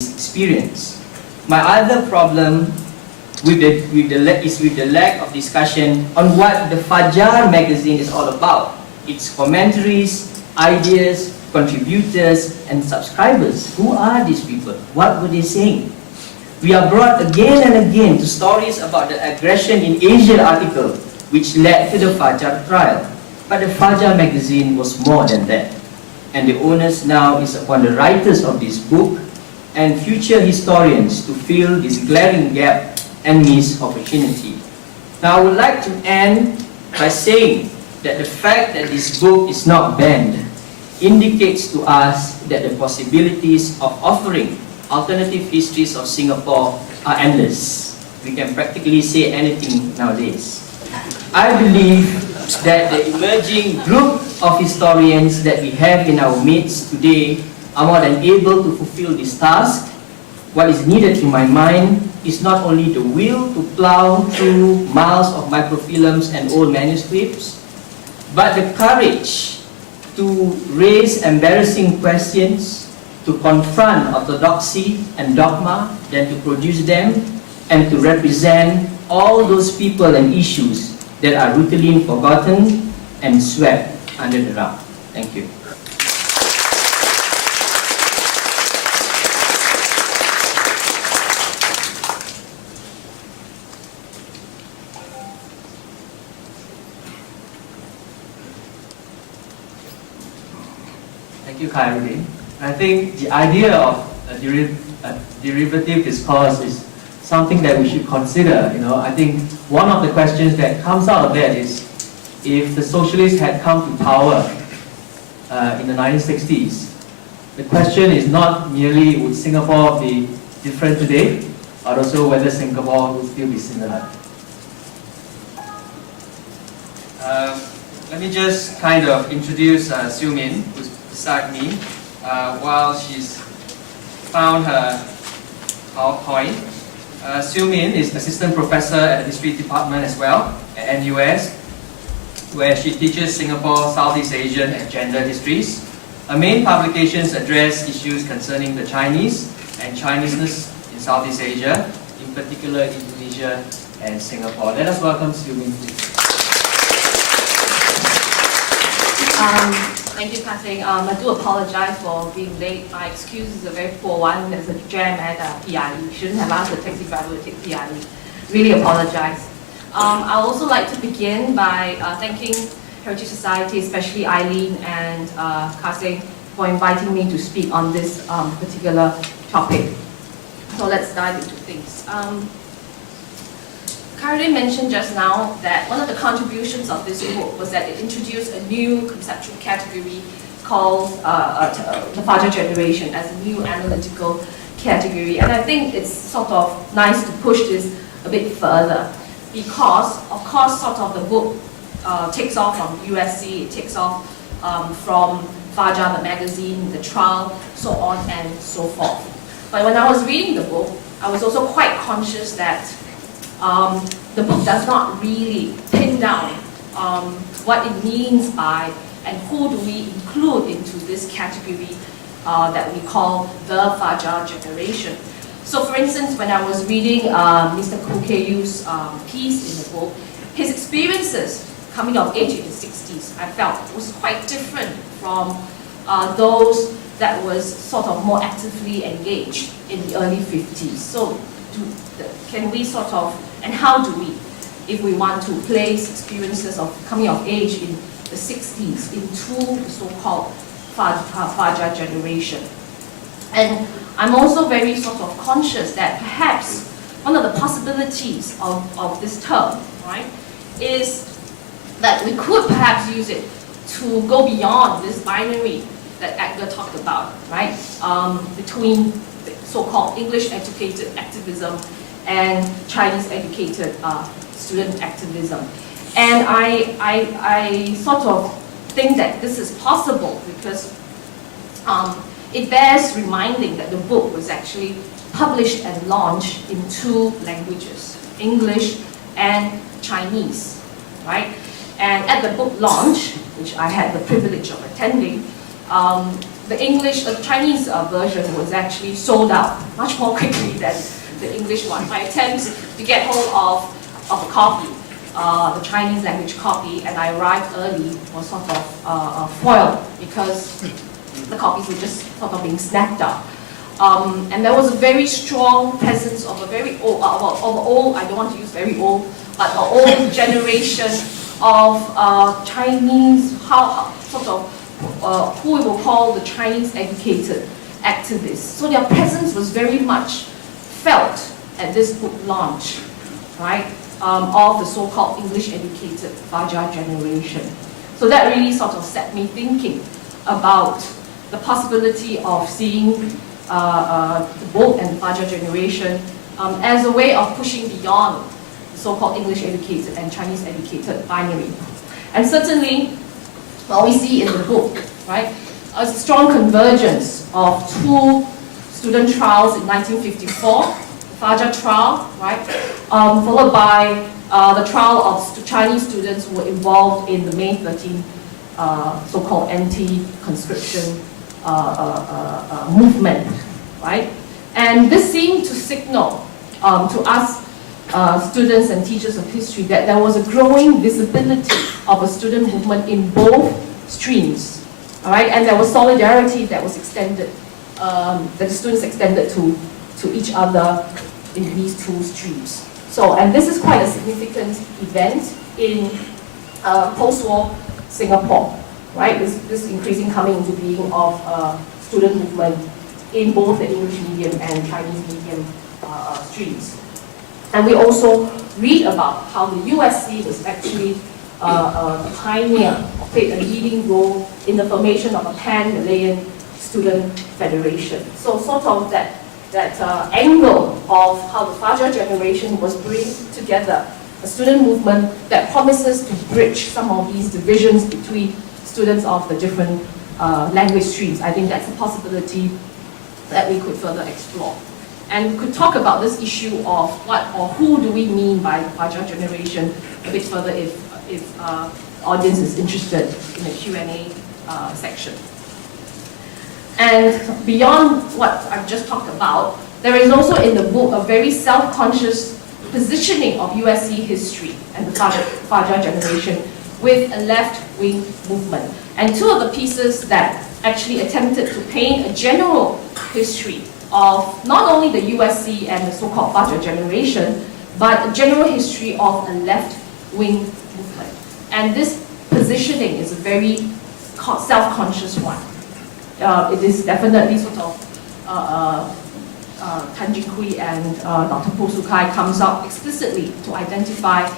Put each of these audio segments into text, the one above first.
experience. My other problem with the lack of discussion on what the Fajar magazine is all about. Its commentaries, ideas, contributors, and subscribers. Who are these people? What were they saying? We are brought again and again to stories about the aggression in Asia article, which led to the Fajar trial. But the Fajar magazine was more than that. And the onus now is upon the writers of this book and future historians to fill this glaring gap and miss opportunity. Now I would like to end by saying that the fact that this book is not banned indicates to us that the possibilities of offering alternative histories of Singapore are endless. We can practically say anything nowadays. I believe that the emerging group of historians that we have in our midst today are more than able to fulfill this task. What is needed in my mind is not only the will to plow through miles of microfilms and old manuscripts, but the courage to raise embarrassing questions, to confront orthodoxy and dogma, then to produce them, and to represent all those people and issues that are routinely forgotten and swept under the rug. Thank you. Thank you, Khairuddin. I think the idea of a derivative discourse is something that we should consider. I think one of the questions that comes out of that is, if the socialists had come to power in the 1960s, the question is not merely would Singapore be different today, but also whether Singapore would still be similar. Let me just kind of introduce Siu Min, who's beside me, while she's found her PowerPoint. Siu Min is assistant professor at the history department as well at NUS, where she teaches Singapore, Southeast Asian, and gender histories. Her main publications address issues concerning the Chinese and Chineseness in Southeast Asia, in particular Indonesia and Singapore. Let us welcome Siu Min, please. Thank you, Kasing. I do apologize for being late. My excuse is a very poor one. There's a jam at PIE. Shouldn't have asked the taxi driver to take PIE. Really apologize. I'd also like to begin by thanking Heritage Society, especially Eileen and Kasing, for inviting me to speak on this particular topic. So let's dive into things. Khairuddin mentioned just now that one of the contributions of this book was that it introduced a new conceptual category called the Fajar Generation as a new analytical category. And I think it's sort of nice to push this a bit further because, of course, sort of the book takes off from USC, it takes off from Fajar, the magazine, the trial, so on and so forth. But when I was reading the book, I was also quite conscious that the book does not really pin down what it means by and who do we include into this category that we call the Fajar Generation. So for instance, when I was reading Mr. Kukeyu's piece in the book, his experiences coming of age in the 60s, I felt was quite different from those that was sort of more actively engaged in the early 50s. So can we sort of, and how do we, if we want to place experiences of coming of age in the 60s into the so-called Fajar Generation? And I'm also very sort of conscious that perhaps one of the possibilities of this term, right, is that we could perhaps use it to go beyond this binary that Edgar talked about, right, between the so-called English-educated activism and Chinese-educated student activism. And I sort of think that this is possible because it bears reminding that the book was actually published and launched in two languages, English and Chinese, right? And at the book launch, which I had the privilege of attending, the Chinese version was actually sold out much more quickly than the English one. My attempt to get hold of a copy, the Chinese language copy, and I arrived early, was sort of foiled because the copies were just sort of being snapped up. And there was a very strong presence of a very old, I don't want to use very old, but an old generation of Chinese, who we will call the Chinese educated activists. So their presence was very much felt at this book launch, right, of the so-called English educated Fajar Generation. So that really sort of set me thinking about the possibility of seeing the book and the Fajar Generation as a way of pushing beyond the so-called English educated and Chinese educated binary. And certainly, what we see in the book, right, a strong convergence of two student trials in 1954, the Fajar trial, right, followed by the trial of Chinese students who were involved in the May 13 so-called anti-conscription movement, right? And this seemed to signal to us students and teachers of history that there was a growing visibility of a student movement in both streams, all right? And there was solidarity that was extended, that the students extended to each other in these two streams. So, and this is quite a significant event in post-war Singapore, right? This increasing coming into being of student movement in both the English medium and Chinese medium streams. And we also read about how the USC was actually a pioneer, played a leading role in the formation of a pan-Malayan student federation. So sort of that angle of how the Fajar generation was bringing together a student movement that promises to bridge some of these divisions between students of the different language streams. I think that's a possibility that we could further explore. And we could talk about this issue of what or who do we mean by the Fajar generation a bit further if the audience is interested in the Q&A section. And beyond what I've just talked about, there is also in the book a very self-conscious positioning of USC history and the Fajar generation with a left-wing movement. And two of the pieces that actually attempted to paint a general history of not only the USC and the so-called Fajar generation, but a general history of a left-wing movement. And this positioning is a very self-conscious one. It is definitely sort of Tan Jin Hui and Dr. Po Su Kai comes out explicitly to identify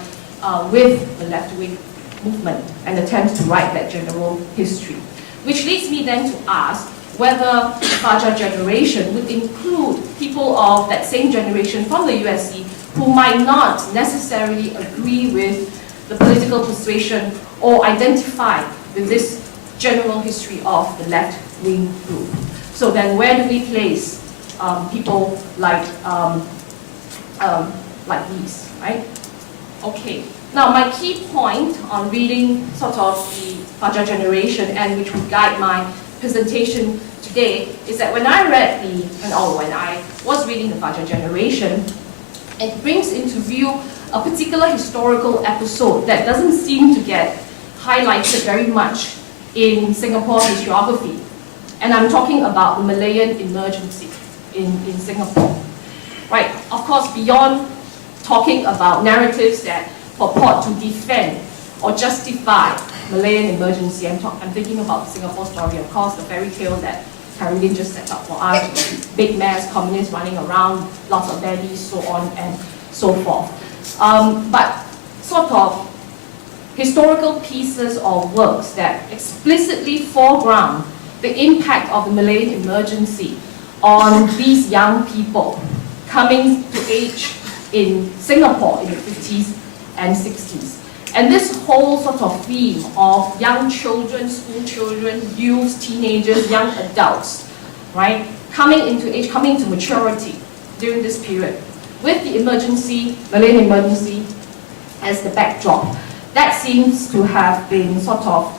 with the left-wing movement and attempts to write that general history. Which leads me then to ask whether the Fajar generation would include people of that same generation from the USC who might not necessarily agree with the political persuasion or identify with this general history of the left-wing group. So then where do we place people like these, right? Okay. Now my key point on reading sort of the Fajar generation and which would guide my presentation today is that when I read when I was reading the Fajar generation, it brings into view a particular historical episode that doesn't seem to get highlighted very much in Singapore historiography. And I'm talking about the Malayan emergency in Singapore. Right, of course, beyond talking about narratives that purport to defend or justify Malayan emergency, I'm thinking about the Singapore story, of course, the fairy tale that Caroline just set up for us, big mass communists running around, lots of baddies, so on and so forth. But sort of historical pieces or works that explicitly foreground the impact of the Malayan emergency on these young people coming to age in Singapore in the 50s and 60s. And this whole sort of theme of young children, school children, youths, teenagers, young adults, right, coming into age, coming to maturity during this period, with the emergency, Malayan emergency, as the backdrop. That seems to have been sort of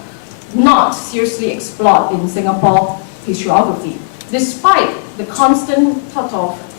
not seriously explored in Singapore historiography, despite the constant sort of